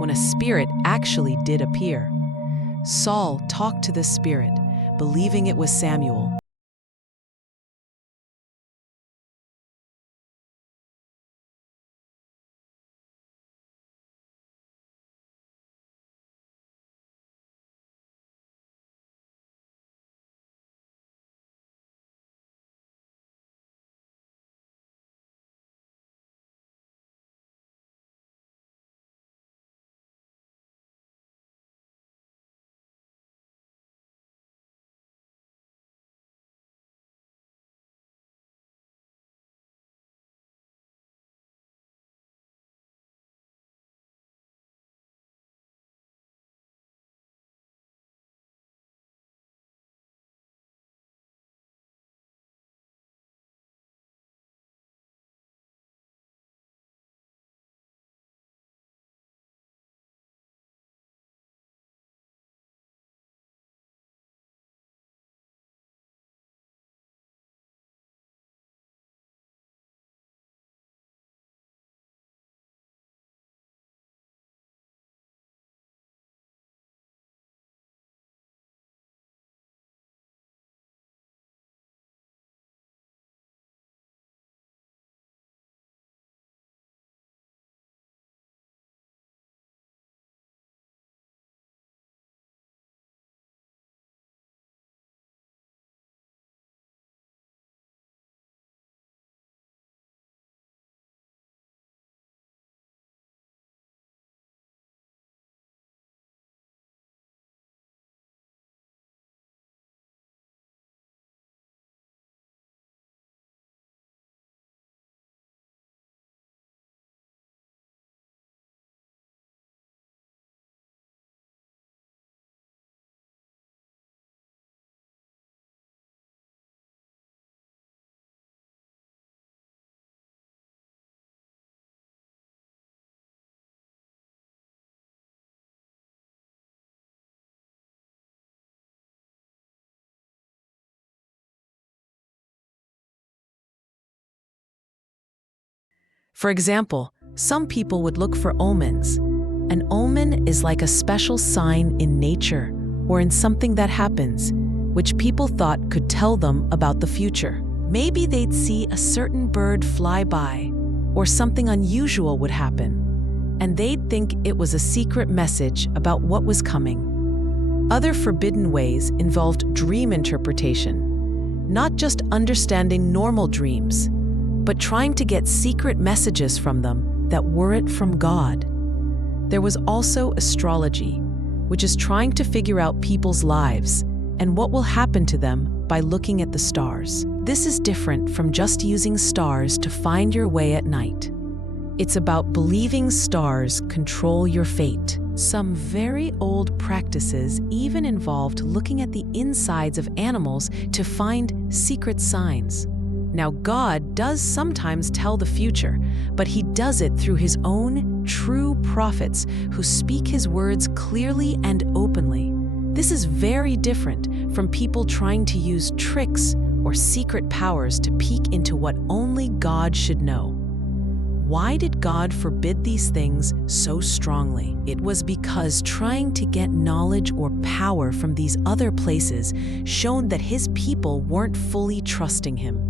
when a spirit actually did appear. Saul talked to the spirit, believing it was Samuel. For example, some people would look for omens. An omen is like a special sign in nature or in something that happens, which people thought could tell them about the future. Maybe they'd see a certain bird fly by, or something unusual would happen, and they'd think it was a secret message about what was coming. Other forbidden ways involved dream interpretation, not just understanding normal dreams, but trying to get secret messages from them that weren't from God. There was also astrology, which is trying to figure out people's lives and what will happen to them by looking at the stars. This is different from just using stars to find your way at night. It's about believing stars control your fate. Some very old practices even involved looking at the insides of animals to find secret signs. Now, God does sometimes tell the future, but He does it through His own true prophets who speak His words clearly and openly. This is very different from people trying to use tricks or secret powers to peek into what only God should know. Why did God forbid these things so strongly? It was because trying to get knowledge or power from these other places showed that His people weren't fully trusting Him.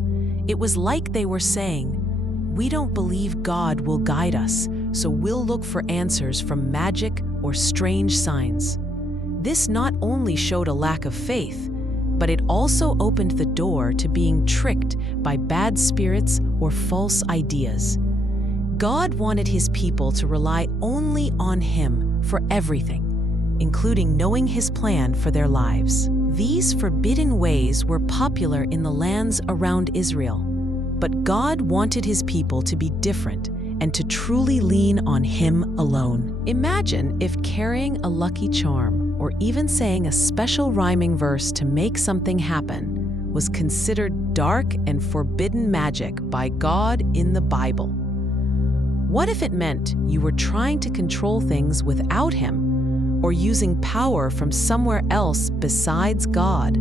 It was like they were saying, "We don't believe God will guide us, so we'll look for answers from magic or strange signs." This not only showed a lack of faith, but it also opened the door to being tricked by bad spirits or false ideas. God wanted His people to rely only on Him for everything, including knowing His plan for their lives. These forbidden ways were popular in the lands around Israel, but God wanted His people to be different and to truly lean on Him alone. Imagine if carrying a lucky charm or even saying a special rhyming verse to make something happen was considered dark and forbidden magic by God in the Bible. What if it meant you were trying to control things without Him, or using power from somewhere else besides God?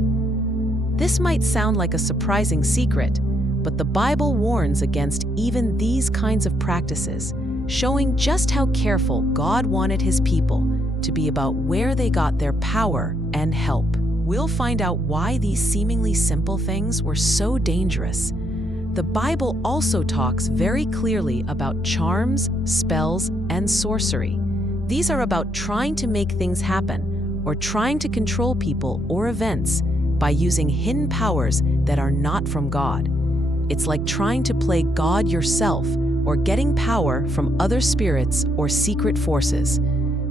This might sound like a surprising secret, but the Bible warns against even these kinds of practices, showing just how careful God wanted his people to be about where they got their power and help. We'll find out why these seemingly simple things were so dangerous. The Bible also talks very clearly about charms, spells, and sorcery. These are about trying to make things happen or trying to control people or events by using hidden powers that are not from God. It's like trying to play God yourself or getting power from other spirits or secret forces.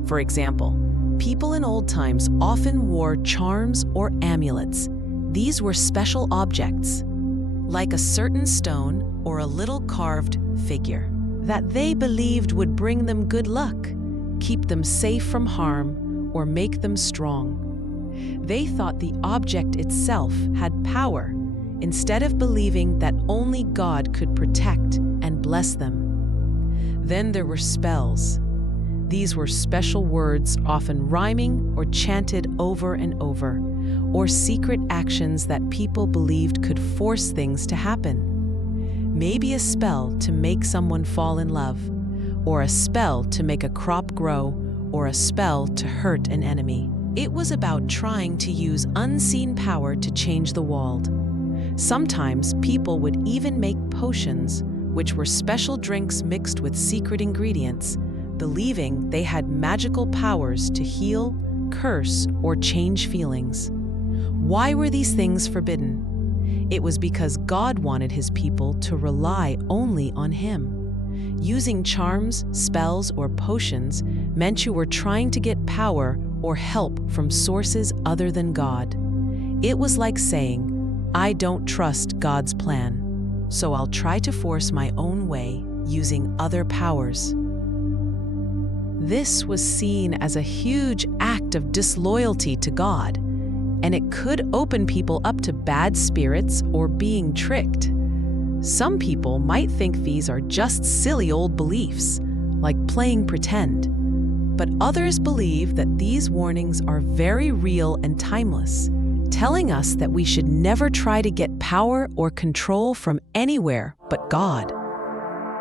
For example, people in old times often wore charms or amulets. These were special objects, like a certain stone or a little carved figure, that they believed would bring them good luck, keep them safe from harm, or make them strong. They thought the object itself had power, instead of believing that only God could protect and bless them. Then there were spells. These were special words, often rhyming or chanted over and over, or secret actions that people believed could force things to happen. Maybe a spell to make someone fall in love, or a spell to make a crop grow, or a spell to hurt an enemy. It was about trying to use unseen power to change the world. Sometimes people would even make potions, which were special drinks mixed with secret ingredients, believing they had magical powers to heal, curse, or change feelings. Why were these things forbidden? It was because God wanted his people to rely only on him. Using charms, spells, or potions meant you were trying to get power or help from sources other than God. It was like saying, I don't trust God's plan, so I'll try to force my own way using other powers. This was seen as a huge act of disloyalty to God, and it could open people up to bad spirits or being tricked. Some people might think these are just silly old beliefs, like playing pretend, but others believe that these warnings are very real and timeless, telling us that we should never try to get power or control from anywhere but God.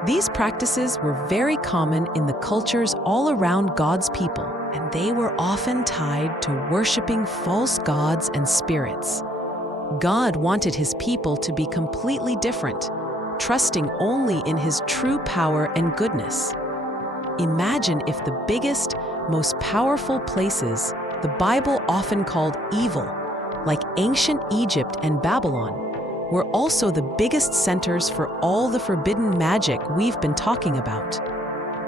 These practices were very common in the cultures all around God's people, and they were often tied to worshiping false gods and spirits. God wanted his people to be completely different, trusting only in his true power and goodness. Imagine if the biggest, most powerful places the Bible often called evil, like ancient Egypt and Babylon, were also the biggest centers for all the forbidden magic we've been talking about.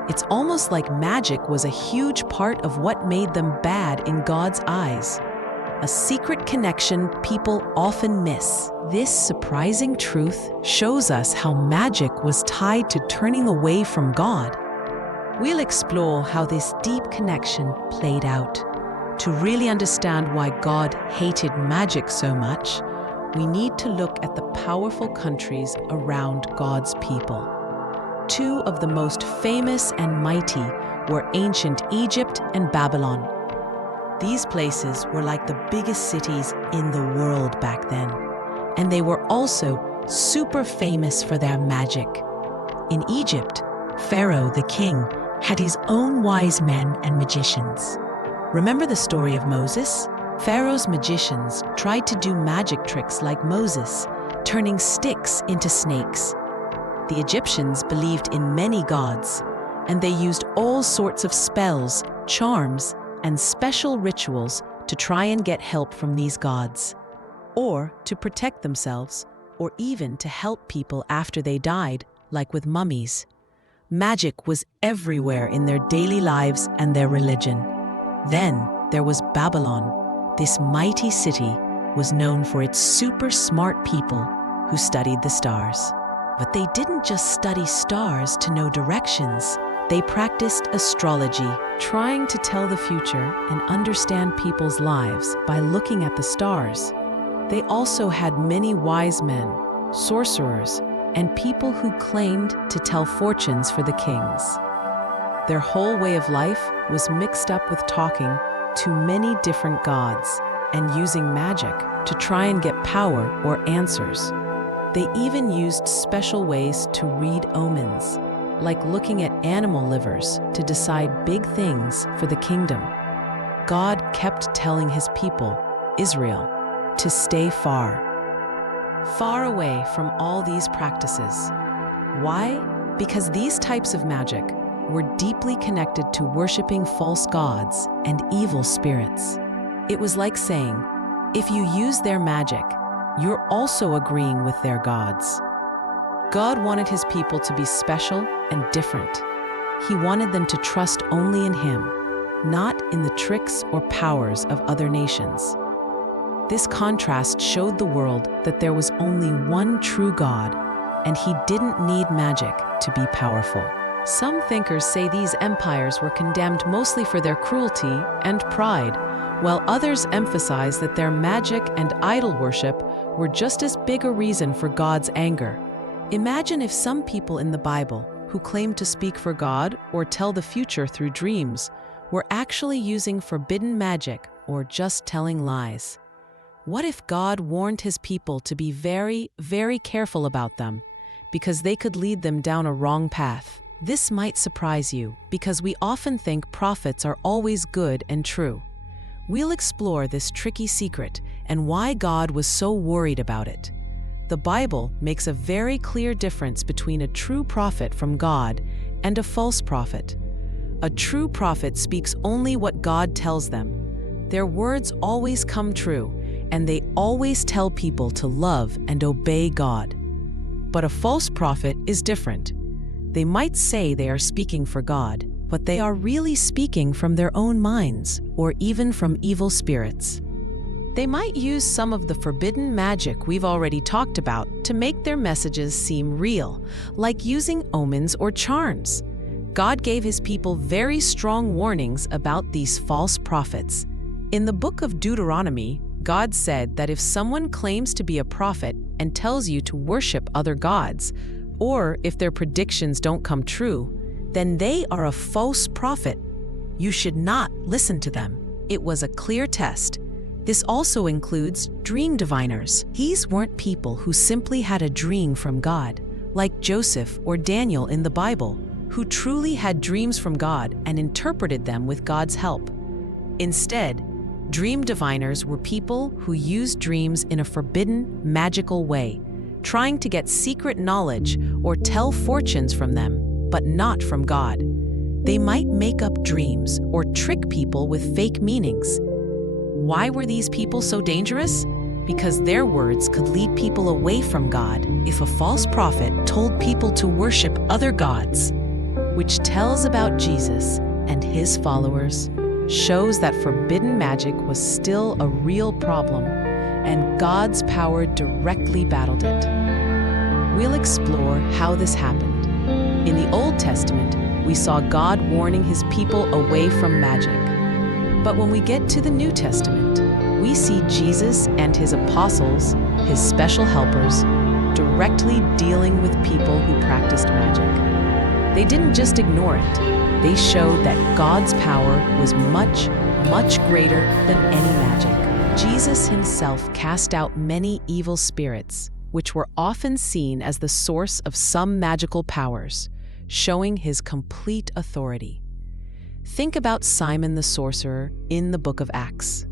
It's almost like magic was a huge part of what made them bad in God's eyes, a secret connection people often miss. This surprising truth shows us how magic was tied to turning away from God. We'll explore how this deep connection played out. To really understand why God hated magic so much, we need to look at the powerful countries around God's people. Two of the most famous and mighty were ancient Egypt and Babylon. These places were like the biggest cities in the world back then, and they were also super famous for their magic. In Egypt, Pharaoh the king had his own wise men and magicians. Remember the story of Moses? Pharaoh's magicians tried to do magic tricks like Moses, turning sticks into snakes. The Egyptians believed in many gods, and they used all sorts of spells, charms, and special rituals to try and get help from these gods, or to protect themselves, or even to help people after they died, like with mummies. Magic was everywhere in their daily lives and their religion. Then there was Babylon. This mighty city was known for its super smart people who studied the stars. But they didn't just study stars to know directions. They practiced astrology, trying to tell the future and understand people's lives by looking at the stars. They also had many wise men, sorcerers, and people who claimed to tell fortunes for the kings. Their whole way of life was mixed up with talking to many different gods and using magic to try and get power or answers. They even used special ways to read omens. like looking at animal livers to decide big things for the kingdom. God kept telling his people, Israel, to stay far away from all these practices. Why? Because these types of magic were deeply connected to worshiping false gods and evil spirits. It was like saying, if you use their magic, you're also agreeing with their gods. God wanted his people to be special and different. He wanted them to trust only in him, not in the tricks or powers of other nations. This contrast showed the world that there was only one true God, and he didn't need magic to be powerful. Some thinkers say these empires were condemned mostly for their cruelty and pride, while others emphasize that their magic and idol worship were just as big a reason for God's anger. Imagine if some people in the Bible, who claim to speak for God or tell the future through dreams, were actually using forbidden magic or just telling lies. What if God warned his people to be very, very careful about them, because they could lead them down a wrong path? This might surprise you, because we often think prophets are always good and true. We'll explore this tricky secret and why God was so worried about it. The Bible makes a very clear difference between a true prophet from God and a false prophet. A true prophet speaks only what God tells them. Their words always come true, and they always tell people to love and obey God. But a false prophet is different. They might say they are speaking for God, but they are really speaking from their own minds or even from evil spirits. They might use some of the forbidden magic we've already talked about to make their messages seem real, like using omens or charms. God gave his people very strong warnings about these false prophets. In the book of Deuteronomy, God said that if someone claims to be a prophet and tells you to worship other gods, or if their predictions don't come true, then they are a false prophet. You should not listen to them. It was a clear test. This also includes dream diviners. These weren't people who simply had a dream from God, like Joseph or Daniel in the Bible, who truly had dreams from God and interpreted them with God's help. Instead, dream diviners were people who used dreams in a forbidden, magical way, trying to get secret knowledge or tell fortunes from them, but not from God. They might make up dreams or trick people with fake meanings. Why were these people so dangerous? Because their words could lead people away from God if a false prophet told people to worship other gods, which tells about Jesus and his followers, shows that forbidden magic was still a real problem, and God's power directly battled it. We'll explore how this happened. In the Old Testament, we saw God warning his people away from magic. But when we get to the New Testament, we see Jesus and his apostles, his special helpers, directly dealing with people who practiced magic. They didn't just ignore it. They showed that God's power was much, much greater than any magic. Jesus himself cast out many evil spirits, which were often seen as the source of some magical powers, showing his complete authority. Think about Simon the sorcerer in the book of Acts.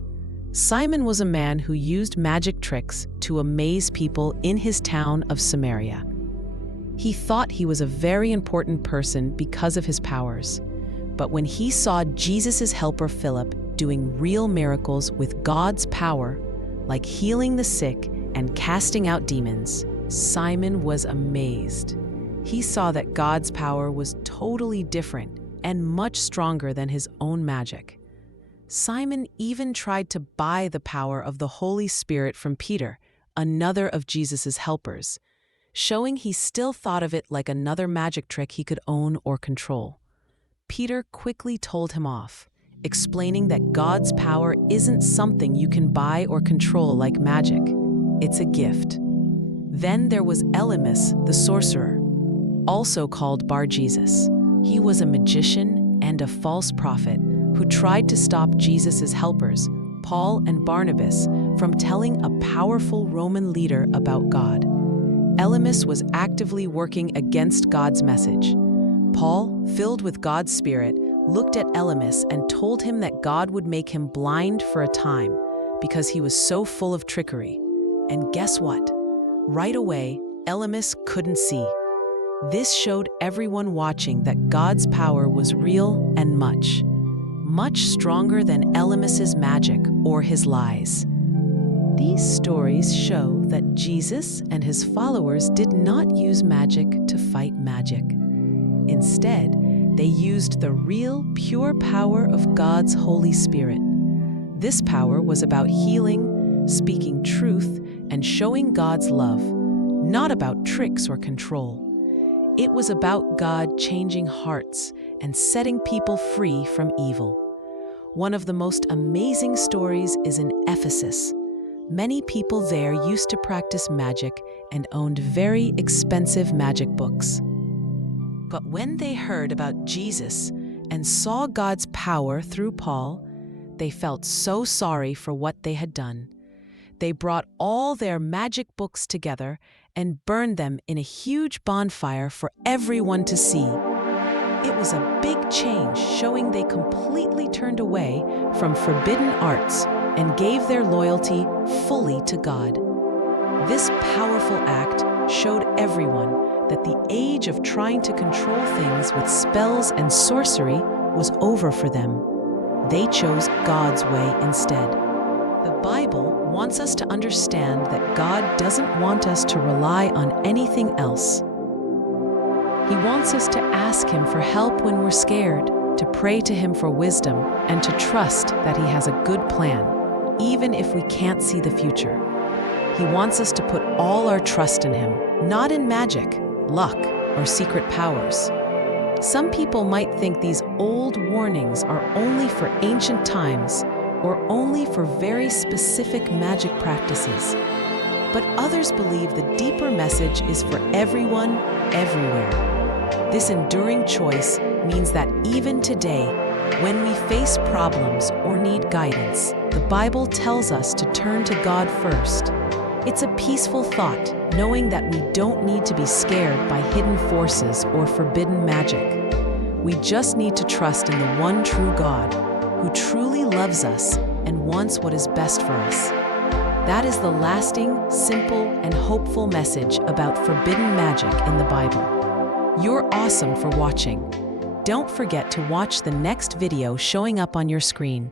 Simon was a man who used magic tricks to amaze people in his town of Samaria. He thought he was a very important person because of his powers, but when he saw Jesus' helper Philip doing real miracles with God's power, like healing the sick and casting out demons, Simon was amazed. He saw that God's power was totally different and much stronger than his own magic. Simon even tried to buy the power of the Holy Spirit from Peter, another of Jesus' helpers, showing he still thought of it like another magic trick he could own or control. Peter quickly told him off, explaining that God's power isn't something you can buy or control like magic. It's a gift. Then there was Elymas, the sorcerer, also called Bar-Jesus. He was a magician and a false prophet who tried to stop Jesus' helpers, Paul and Barnabas, from telling a powerful Roman leader about God. Elymas was actively working against God's message. Paul, filled with God's Spirit, looked at Elymas and told him that God would make him blind for a time because he was so full of trickery. And guess what? Right away, Elymas couldn't see. This showed everyone watching that God's power was real and much stronger than Elymas's magic or his lies. These stories show that Jesus and his followers did not use magic to fight magic. Instead, they used the real, pure power of God's Holy Spirit. This power was about healing, speaking truth, and showing God's love, not about tricks or control. It was about God changing hearts and setting people free from evil. One of the most amazing stories is in Ephesus. Many people there used to practice magic and owned very expensive magic books. But when they heard about Jesus and saw God's power through Paul, they felt so sorry for what they had done. They brought all their magic books together and burned them in a huge bonfire for everyone to see. It was a big change, showing they completely turned away from forbidden arts and gave their loyalty fully to God. This powerful act showed everyone that the age of trying to control things with spells and sorcery was over for them. They chose God's way instead. The Bible wants us to understand that God doesn't want us to rely on anything else. He wants us to ask Him for help when we're scared, to pray to Him for wisdom, and to trust that He has a good plan, even if we can't see the future. He wants us to put all our trust in Him, not in magic, luck, or secret powers. Some people might think these old warnings are only for ancient times or only for very specific magic practices. But others believe the deeper message is for everyone, everywhere. This enduring choice means that even today, when we face problems or need guidance, the Bible tells us to turn to God first. It's a peaceful thought, knowing that we don't need to be scared by hidden forces or forbidden magic. We just need to trust in the one true God, who truly loves us and wants what is best for us. That is the lasting, simple, and hopeful message about forbidden magic in the Bible. You're awesome for watching. Don't forget to watch the next video showing up on your screen.